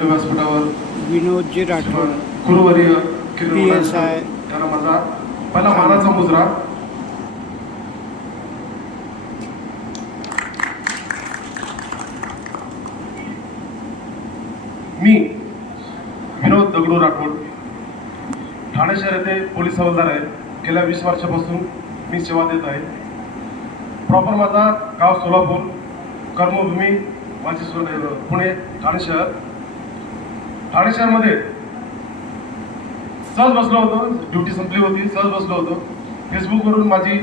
आरोग्य व्यासपीठावर विनोदजी राठोड गुरुवर्य किरण PSI. वडाळकर यांना माझा पहिला मानाचा मुजरा. मी विनोद दगडू राठोड ठाणे शहर येथे पोलीस हवालदार आहे. गेल्या वीस वर्षापासून मी सेवा देत आहे. प्रॉपर माझा गाव सोलापूर कर्मभूमी माझी पुणे ठाणे शहर. ठाणे शहरमध्ये सहज बसलो होतो. ड्युटी संपली होती सहज बसलो होतो. फेसबुकवरून माझी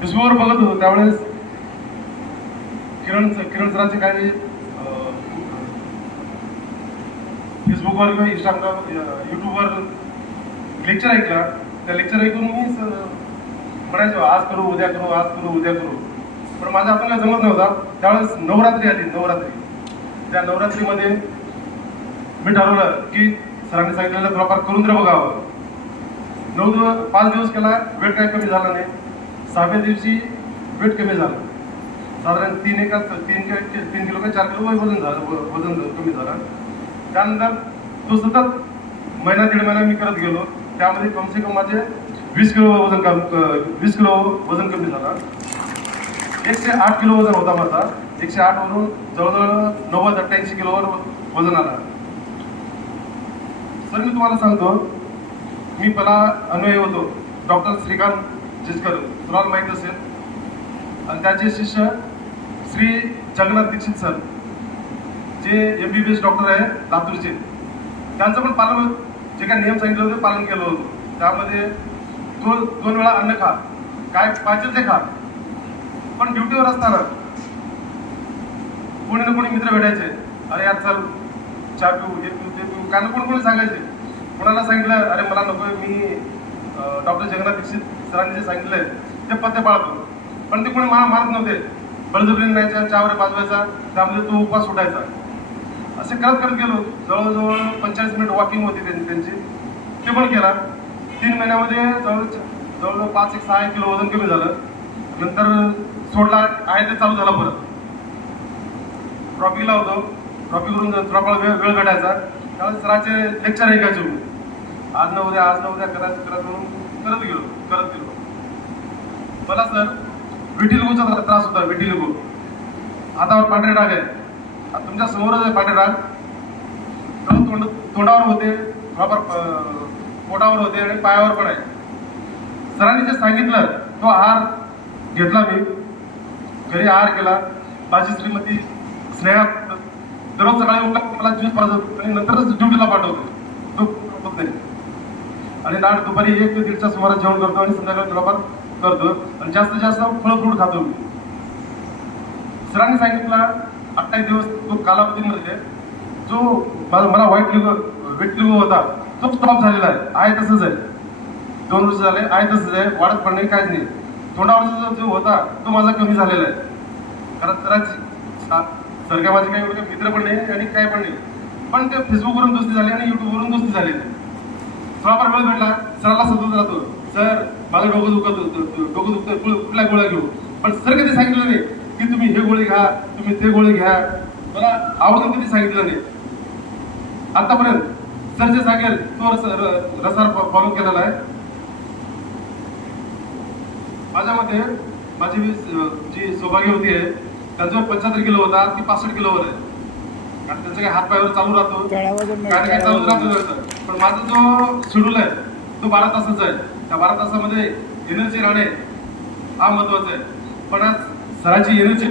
फेसबुकवर बघत होतो. त्यावेळेस किरण किरण सरांचे काही म्हणजे, फेसबुकवर किंवा इंस्टाग्राम यूट्यूबवर लेक्चर ऐकला. त्या लेक्चर ऐकून मी म्हणायचो आज करू उद्या करू आज करू उद्या करू. पण माझा आपल्याला जमत नव्हता. त्यावेळेस नवरात्री आली नवरात्री. त्या नवरात्रीमध्ये मी ठरवलं की सरांनी सांगितलेलं थोडाफार करून तर बघावं नऊ दिवस पाच दिवस केला वेट काही कमी झाला नाही. सहाव्या दिवशी वेट कमी झालं. साधारण तीन एका तीन किलो तीन किलो का चार किलो वजन झालं वजन कमी झालं. त्यानंतर तो सतत महिना दीड महिना मी करत गेलो. त्यामध्ये कमसे कम माझे वीस किलो वजन कम वीस किलो वजन कमी झालं. एकशे आठ किलो वजन होता माझा. एकशे आठ वरून जवळजवळ नव्वद अठ्ठ्याऐंशी किलोवर वजन आला. सर मी तुम्हाला सांगतो. मी पहिला अन्वय होतो. डॉक्टर श्रीकांत जिचकर. तुम्हाला माहीत असेल आणि त्याचे शिष्य श्री जगन्नाथ दीक्षित सर जे M B B S doctor आहे लातूरचे. त्यांचं पण पालन जे काही नियम सांगितले होते पालन केलं होतं. त्यामध्ये दोन दोन वेळा अन्न खा. काय पाहिजे ते खा. पण ड्युटीवर असताना कोणी ना कोणी मित्र भेटायचे. अरे यार चल चहा पिऊ हे पिऊ ते पिऊ. कारण कोणी कोणी सांगायचे? कोणाला सांगितलं अरे मला नको मी डॉक्टर जगन्नाथ दीक्षित सरांनी जे सांगितलंय ते पत्ते पाळतो. पण ते कोणी मला मारत नव्हते. बळजबरीने न्यायचा चहावर पाजवायचा त्यामध्ये तो उपवास सुटायचा असे करत करत गेलो. जवळजवळ पंचेचाळीस मिनिट वॉकिंग होती त्यांची त्यांची. ते पण केला. तीन महिन्यामध्ये जवळ जवळजवळ पाच एक सहा एक किलो वजन कमी झालं. नंतर सोडला आहे ते चालू झाला परत. ट्रॉफिकला होतो. कॉपी करून थोडा वेळ वेळ भेटायचा त्यावेळेस सरांचे लेक्चर ऐकायचो आज न उद्या आज न उद्या करायचं करत म्हणून करत गेलो करत गेलो. मला सर. विटिलगोचा त्र- त्रास होता विटिलगो. हातावर पांढरे डाग आहे तुमच्या समोरच आहे पांढरे डाग. तर तोंड तोंडावर होते प्रॉपर पोटावर होते आणि पायावर पण आहे सरांनी जे सांगितलं तो आहार घेतला मी. घरी आहार केला. माझी श्रीमती स्नेहा दररोज सकाळी उठला मला ज्यूस पाजत आणि नंतरच ड्युटीला पाठवतो. तो होत नाही. आणि डाळ दुपारी एक ते दीडच्या सुमारास जेवण करतो आणि संध्याकाळी थोडाफार करतो. आणि जास्तीत जास्त फळ फ्रूट खातो मी. सरांनी सांगितला अठ्ठावीस दिवस तो कालावधीमध्ये जो मला मला व्हाईट लिगो वेट लिगो होता तो स्टॉप झालेला आहे. आहे तसंच आहे. दोन वर्ष झाले आहे तसंच आहे. वाढत पण नाही काहीच नाही. तोंडावरचा वर्षाचा जो होता तो माझा कमी झालेला आहे. कारण सरांची सा- काय माझे काही एवढे मित्र पण नाही आणि काय पण नाही. पण ते फेसबुकवरून दोस्ती झाले आणि युट्यूबवरून दोस्ती झाले. थोडाफार वेळ भेटला सराला सतत राहतो. सर माझं डोकं दुखत डोकं दुखतं कुठल्या गोळ्या घेऊ? पण सर कधी सांगितलं नाही की तुम्ही हे गोळी घ्या तुम्ही ते गोळी घ्या. मला आवडून कधी सांगितलं नाही. आतापर्यंत सर जे सांगेल तो रस रसार फॉलो केलेला आहे. माझ्या मते माझी जी सौभाग्य जी आहे त्यांच्यावर पंच्याहत्तर किलो होता ती पासष्ट किलोवर आहे. कारण त्यांचं काही हात पायावर चालू राहतो. ना काय चालूच राहतो त्यांचं. पण माझा जो शेड्यूल आहे तो बारा तासाचा आहे. त्या बारा तासामध्ये एनर्जी राहणे हा महत्त्वाचा आहे. पण आज सरांची एनर्जी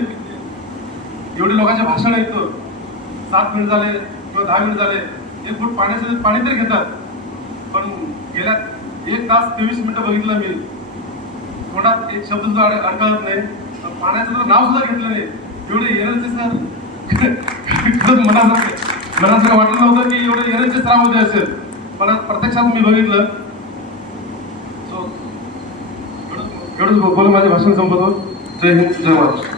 एवढे लोकांचे भाषण ऐकतो सात मिनिट झाले किंवा दहा मिनिट झाले. एक फूट पाण्याचे पाणी तरी घेतात. पण गेल्या एक तास तेवीस मिनिटं बघितलं मी. तोंडात एक शब्द सुद्धा अड- अडकळत नाही. पाण्याचं तर नाव सुद्धा घेतलं नाही एवढे एरचे सर. खरंच मनासारखं मनासारखं वाटलं नव्हतं की एवढे एरचे सराव होते असेल पण प्रत्यक्षात मी बघितलं. एवढंच बोलून माझे भाषण संपवतो जय हिंद जय महाराष्ट्र.